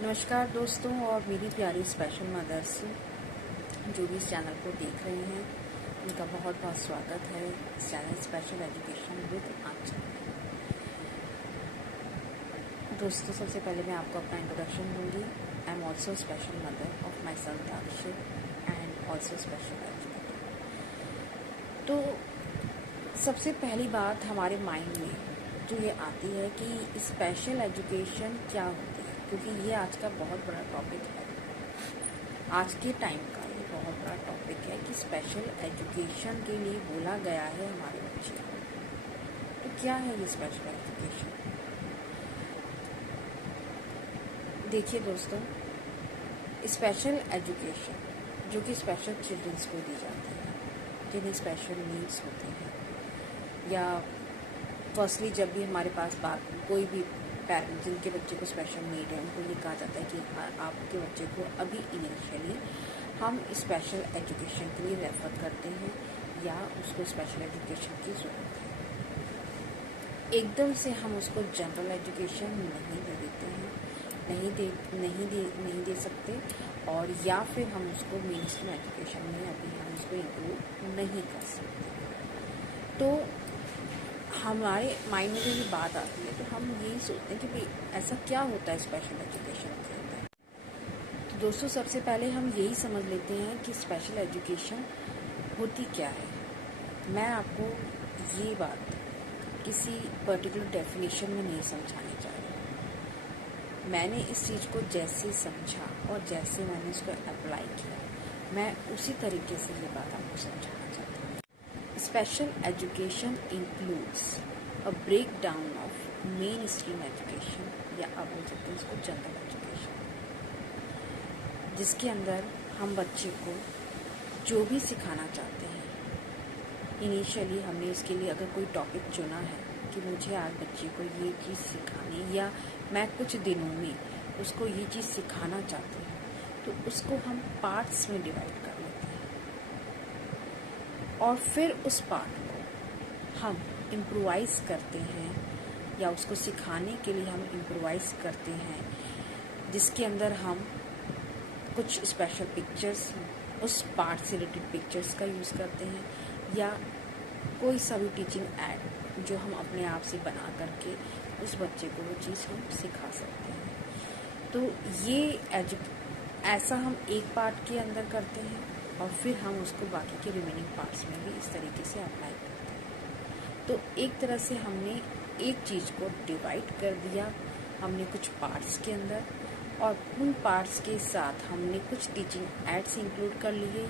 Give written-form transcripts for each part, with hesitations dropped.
नमस्कार दोस्तों और मेरी प्यारी स्पेशल मदर्स जो भी इस चैनल को देख रहे हैं, उनका बहुत बहुत स्वागत है इस channel special education with Anchal. दोस्तों, सबसे पहले मैं आपको अपना इंट्रोडक्शन दूंगी। I am also special mother of my son Tarishik and also special educator. तो सबसे पहली बात हमारे माइंड में जो ये आती है कि स्पेशल एजुकेशन क्या होती है, क्योंकि ये आज का बहुत बड़ा टॉपिक है। आज के टाइम का ये बहुत बड़ा टॉपिक है कि स्पेशल एजुकेशन के लिए बोला गया है हमारे बच्चे को। तो क्या है ये स्पेशल एजुकेशन? देखिए दोस्तों, स्पेशल एजुकेशन जो कि स्पेशल चिल्ड्रंस को दी जाती है, जिन्हें स्पेशल नीड्स होती हैं, या फर्स्टली जब भी हमारे पास बात कोई भी पेरेंट जिनके बच्चे को स्पेशल नीड है, उनको ये कहा जाता है कि आपके बच्चे को अभी इनिशियली हम स्पेशल एजुकेशन के लिए रेफर करते हैं या उसको स्पेशल एजुकेशन की ज़रूरत है। एकदम से हम उसको जनरल एजुकेशन नहीं दे देते हैं, नहीं दे सकते, और या फिर हम उसको मेन स्ट्रीम एजुकेशन में अभी हम उसको इंक्लूड नहीं कर सकते। तो हमारे माइंड में जो ये बात आती है, तो हम यही सोचते हैं कि भाई ऐसा क्या होता है स्पेशल एजुकेशन के अंदर। तो दोस्तों, सबसे पहले हम यही समझ लेते हैं कि स्पेशल एजुकेशन होती क्या है। मैं आपको ये बात किसी पर्टिकुलर डेफिनेशन में नहीं समझाने जा रही। मैंने इस चीज़ को जैसे समझा और जैसे मैंने इसको अप्लाई किया, मैं उसी तरीके से ये बात आपको समझाना चाहती हूँ। Special education includes a breakdown of mainstream education, या आप बोल सकते हैं इसको जनरल एजुकेशन, जिसके अंदर हम बच्चे को जो भी सिखाना चाहते हैं। इनिशियली हमने इसके लिए अगर कोई टॉपिक चुना है कि मुझे आज बच्चे को ये चीज़ सिखानी, या मैं कुछ दिनों में उसको ये चीज़ सिखाना चाहती हूँ, तो उसको हम पार्ट्स में डिवाइड कर लेते हैं और फिर उस पार्ट को हम इम्प्रोवाइज़ करते हैं, या उसको सिखाने के लिए हम इम्प्रोवाइज़ करते हैं, जिसके अंदर हम कुछ स्पेशल पिक्चर्स, उस पार्ट से रिलेटेड पिक्चर्स का यूज़ करते हैं, या कोई सा भी टीचिंग ऐड जो हम अपने आप से बना करके उस बच्चे को वो चीज़ हम सिखा सकते हैं। तो ये ऐसा हम एक पार्ट के अंदर करते हैं और फिर हम उसको बाकी के रिमेनिंग पार्ट्स में भी इस तरीके से अप्लाई करते हैं। तो एक तरह से हमने एक चीज़ को डिवाइड कर दिया, हमने कुछ पार्ट्स के अंदर, और उन पार्ट्स के साथ हमने कुछ टीचिंग एड्स इंक्लूड कर लिए,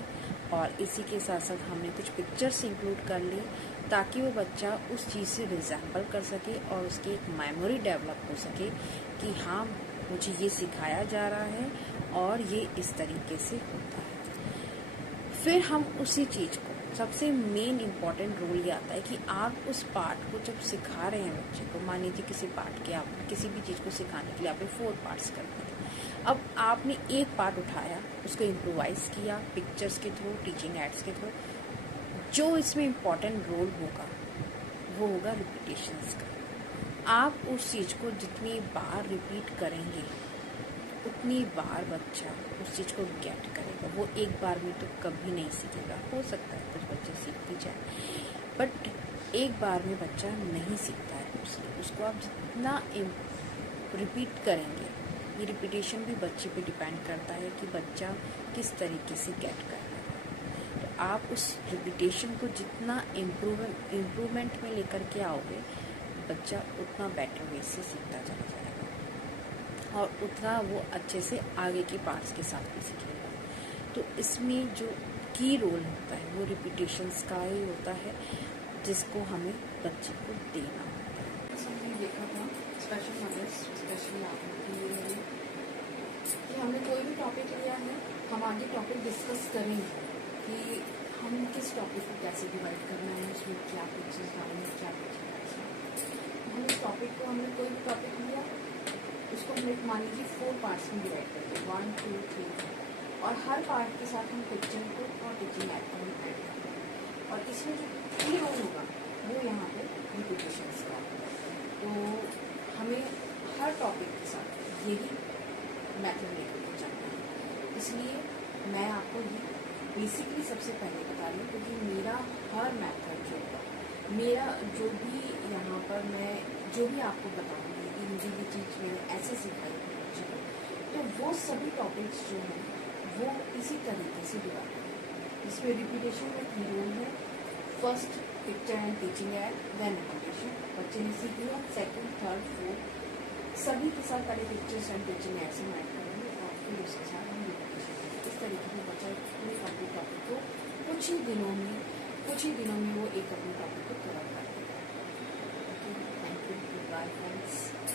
और इसी के साथ साथ हमने कुछ पिक्चर्स इंक्लूड कर ली, ताकि वो बच्चा उस चीज़ से रिजेंबल कर सके और उसकी एक मेमोरी डेवलप हो सके कि हाँ, मुझे ये सिखाया जा रहा है और ये इस तरीके से होता है। फिर हम उसी चीज़ को, सबसे मेन इम्पॉर्टेंट रोल ये आता है कि आप उस पार्ट को जब सिखा रहे हैं बच्चे को, मान लीजिए किसी पार्ट के, आप किसी भी चीज़ को सिखाने के लिए आपने 4 पार्ट्स कर दिए। अब आपने एक पार्ट उठाया, उसको इम्प्रोवाइज़ किया पिक्चर्स के थ्रू, टीचिंग एड्स के थ्रू। जो इसमें इम्पॉर्टेंट रोल होगा वो होगा रिपीटेशंस का। आप उस चीज़ को जितनी बार रिपीट करेंगे, उतनी बार बच्चा उस चीज़ को गेट करेगा। वो एक बार में तो कभी नहीं सीखेगा। हो सकता है कुछ बच्चे सीख भी जाए, बट एक बार में बच्चा नहीं सीखता है। उसको आप जितना रिपीट करेंगे, ये रिपीटेशन भी बच्चे पे डिपेंड करता है कि बच्चा किस तरीके से गेट कर रहा है। तो आप उस रिपीटेशन को जितना इम्प्रूवमेंट में लेकर के आओगे, बच्चा उतना बेटर वे से सीखता चला जाएगा और उतना वो अच्छे से आगे के पार्ट्स के साथ भी सीखेगा। तो इसमें जो की रोल होता है वो रिपीटेशंस का ही होता है, जिसको हमें बच्चे को देना होता है। हमने देखा था स्पेशल मदर्स, स्पेशली आप लोग के लिए कि हमने कोई भी टॉपिक लिया है, हम आगे टॉपिक डिस्कस करेंगे कि हम किस टॉपिक को कैसे डिवाइड करना है, उसमें क्या पिक्चर्स डालना है, क्या पिक्चर। हम इस टॉपिक को, हमने कोई भी टॉपिक लिया, उसको हम एक मान लीजिए 4 पार्ट्स में डिवाइड करते हैं, 1, 2, 3, और हर पार्ट के साथ हम पिक्चर को और टीचिंग ऐड को हम ऐड करते हैं। और इसमें जो की रोल होगा वो यहाँ पे रिपीटेशंस का। तो हमें हर टॉपिक के साथ यही मेथड लेकर के जाना है। इसलिए मैं आपको ये बेसिकली सबसे पहले बता रही हूँ, क्योंकि मेरा हर मेथड जो है, मेरा जो भी यहाँ पर मैं जो भी आपको बताऊँगी कि मुझे ये चीज़ मैंने ऐसे सिखाई है बच्चे को, तो वो सभी टॉपिक्स जो हैं वो इसी तरीके से डिवाइड है। इसमें रिपीटेशन का की रोल है। First picture and teaching aid, then repetition. बच्चे ने सीख लिया, सेकंड, थर्ड, फोर्थ सभी के साथ पहले पिक्चर्स एंड टीचिंग एड से हम ऐड करेंगे और फिर उसके साथ हम रिपीटेशन करेंगे। इस तरीके से बच्चा पूरे कंप्लीट टॉपिक को कुछ ही दिनों में वो एक अपने टॉपिक को कवर कर देगा। Okay, thank you, bye friends.